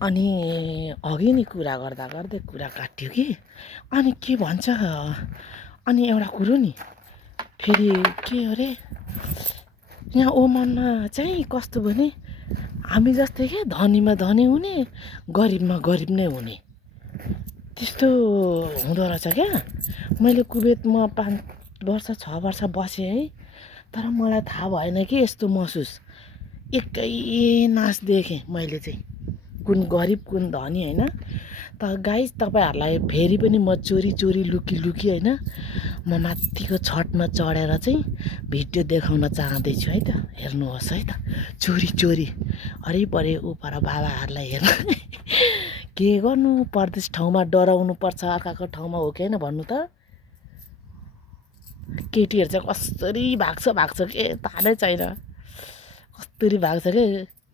अनि अघि नि कुरा गर्दा गर्दै कुरा काट्यो कि अनि के भन्छ अनि एउटा कुरो नि फेरि के अरे यहाँ ओमानमा चाहिँ कस्तो भने हामी जस्तै क्या धनीमा धनी हुने गरिबमा गरिब नै हुने त्यस्तो हुँदो रहेछ क्या मैले कुवेतमा 5 वर्ष 6 वर्ष बसेँ है तर मलाई थाहा भएन कि यस्तो महसुस एकै नाच देखेँ मैले चाहिँ कुन गरिब कुन धनी होइन त गाइस तपाईँहरूलाई फेरि पनि म चोरी चोरी लुकी लुकी होइन म माथिको छतमा चढेर चाहिँ भिडियो देखाउन चाहँदैछु है त हेर्नुहोस् है त चोरी चोरी हरिपरि उपर बाबाहरूलाई हेर्नु के गर्नु परदेश ठाउँमा डराउनु पर्छ अर्काको ठाउँमा हो कि होइन भन्नु त केटीहरू चाहिँ कसरी भाग्छ के थाहा नै छैन कस्तरी भाग्छ के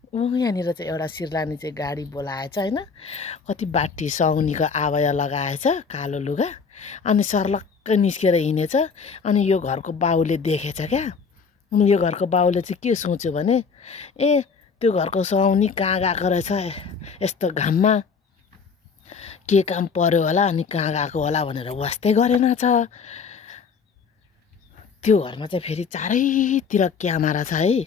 यहाँनिर चाहिँ एउटा सिरलानी चाहिँ गाडी बोलाएछ होइन कति बाठी साउनीको आवाज लगाएछ कालो लुगा अनि सर्लक्क निस्केर हिँडेछ अनि यो घरको बाउले देखेछ क्या अनि यो घरको बाउले चाहिँ के सोच्यो भने ए त्यो घरको साउनी कहाँ गएको रहेछ यस्तो घाममा के काम पर्यो होला अनि कहाँ गएको होला भनेर वास्तै गरेन छ त्यो घरमा चाहिँ फेरि चारैतिर क्यामेरा छ है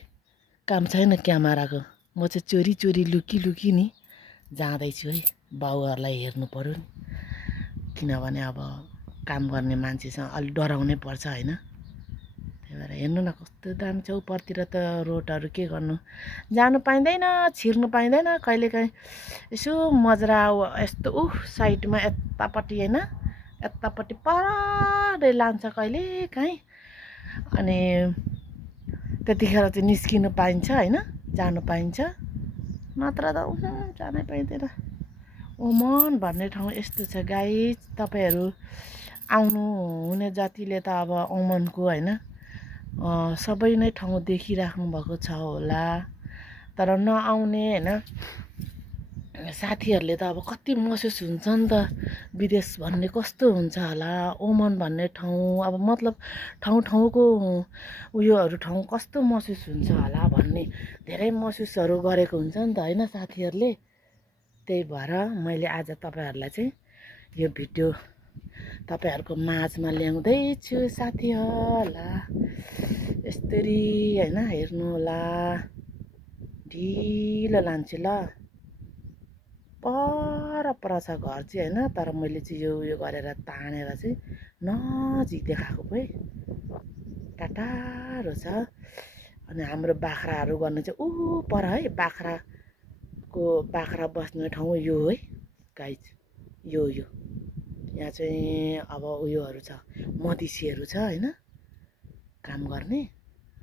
काम छैन क्यामेराको म चाहिँ चोरी चोरी लुकी लुकी नि जाँदैछु है बाउहरूलाई हेर्नु पऱ्यो नि किनभने अब काम गर्ने मान्छेसँग अलिक डराउनै पर्छ होइन त्यही भएर हेर्नु न कस्तो दामी छ उपरतिर त रोडहरू के गर्नु जानु पाइँदैन छिर्नु पाइँदैन कहिलेकाहीँ यसो मजरा यस्तो साइडमा यतापट्टि होइन यतापट्टि परै लान्छ कहिलेकाहीँ अनि त्यतिखेर चाहिँ निस्किनु पाइन्छ होइन जानु पाइन्छ नत्र त जानै पाइँदैन ओमान भन्ने ठाउँ यस्तो छ गाइस तपाईँहरू आउनु हुने जातिले त अब ओमानको होइन सबै नै ठाउँ देखिराख्नु भएको छ होला तर नआउने होइन साथीहरूले त अब कति महसुस हुन्छ नि त विदेश भन्ने कस्तो हुन्छ होला ओमान भन्ने ठाउँ अब मतलब ठाउँको उयोहरू ठाउँ कस्तो महसुस हुन्छ होला भन्ने धेरै महसुसहरू गरेको हुन्छ नि त होइन साथीहरूले त्यही भएर मैले आज तपाईँहरूलाई चाहिँ यो भिडियो तपाईँहरूको माझमा ल्याउँदैछु साथीहरूलाई यस्तरी होइन हेर्नु होला ढिलो लान्छु ल पर छ घर चाहिँ होइन तर मैले चाहिँ यो उयो गरेर तानेर चाहिँ नजिक देखाएको पो है टाटारो छ अनि हाम्रो बाख्राहरू गर्नु चाहिँ पर है बाख्रा बस्ने ठाउँ यो है गाइज यो यहाँ चाहिँ अब उयोहरू छ मधिसीहरू छ होइन काम गर्ने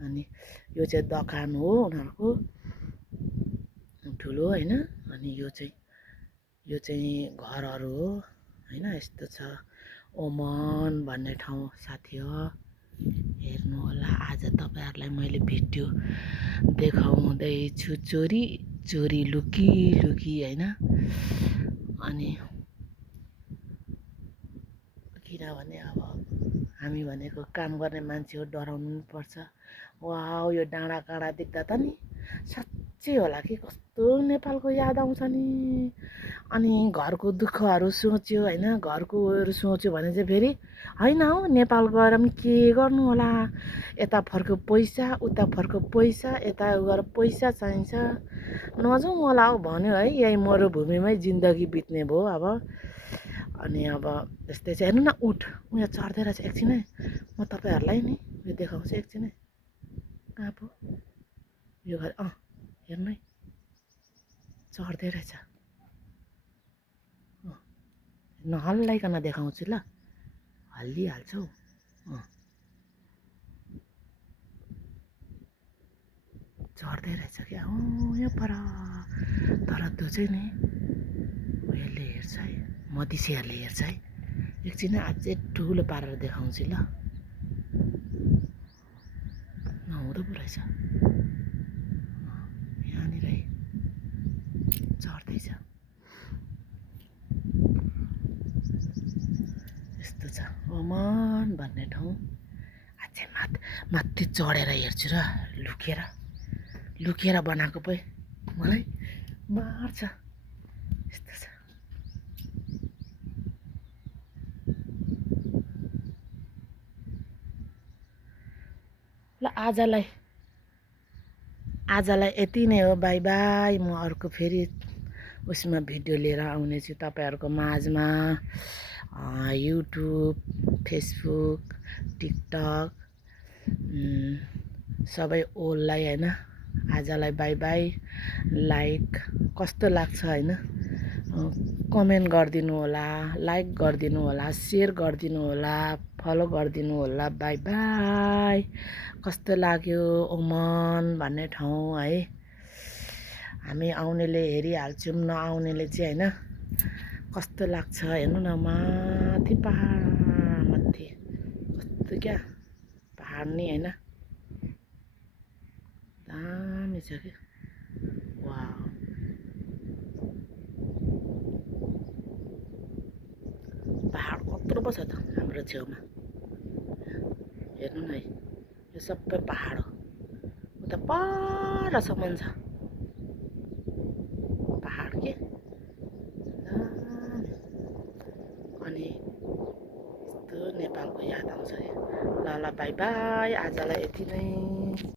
अनि यो चाहिँ दोकान हो उनीहरूको ठुलो होइन अनि यो चाहिँ घरहरू हो होइन यस्तो छ ओमान भन्ने ठाउँ साथी हो हेर्नु होला आज तपाईँहरूलाई मैले भिडियो देखाउँदैछु चोरी चोरी लुकी लुकी होइन अनि किनभने अब हामी भनेको काम गर्ने मान्छे हो डराउनु पनि पर्छ वाउ यो डाँडा काँडा देख्दा त नि साँच्चै होला कि कस्तो नेपालको याद आउँछ नि अनि घरको दुःखहरू सोच्यो होइन घरको उयोहरू सोच्यो भने चाहिँ फेरि होइन हौ नेपाल गएर पनि के गर्नु होला यता फर्को पैसा उता फर्को पैसा यता गएर पैसा चाहिन्छ नजाउँ होला हौ भन्यो है यही मरुभूमिमै जिन्दगी बित्ने भयो अब अनि अब यस्तै चाहिँ हेर्नु न उहाँ चढ्दै रहेछ एकछिन है म तपाईँहरूलाई नि यो देखाउँछु एकछिन है कहाँ पो यो घर हेर्नु है चढ्दै रहेछ नहल्लाइकन देखाउँछु ल हल्लिहाल्छु चढ्दै रहेछ क्या यहाँ पर तर त्यो चाहिँ नि उयोले हेर्छ है मधिसेहरूले हेर्छ है एकछिन अझै ठुलो पारेर देखाउँछु ल नहुँदो पो रहेछ यहाँनिर चढ्दैछ यस्तो छ ओमान भन्ने ठाउँ अझै माथि चढेर हेर्छु र लुकेर बनाएको पो मलाई मार्छ यस्तो छ। ल आजलाई यति नै हो। By by. म अर्को फेरि उसमा भिडियो लिएर आउनेछु तपाईँहरूको माझमा। युट्युब, फेसबुक, टिकटक सबै ओललाई होइन। आजलाई बाई बाई। लाइक कस्तो लाग्छ होइन कमेन्ट गरिदिनु होला, लाइक गरिदिनु होला, सेयर गरिदिनु होला, फलो गरिदिनु होला। By by. कस्तो लाग्यो ओमन भन्ने ठाउँ है। हामी आउनेले हेरिहाल्छौँ, नआउनेले चाहिँ होइन कस्तो लाग्छ हेर्नु न। माथि पहाड माथि कस्तो क्या पहाड नि होइन दामी छ कि। वाउ। पहाड कत्रो पो छ त हाम्रो छेउमा हेर्नु न है। यो सबै पहाड हो। उता परसम्म छ पहाड के दामी। अनि यस्तो नेपालको याद आउँछ है। ल ल बाई बाई। आजलाई यति नै।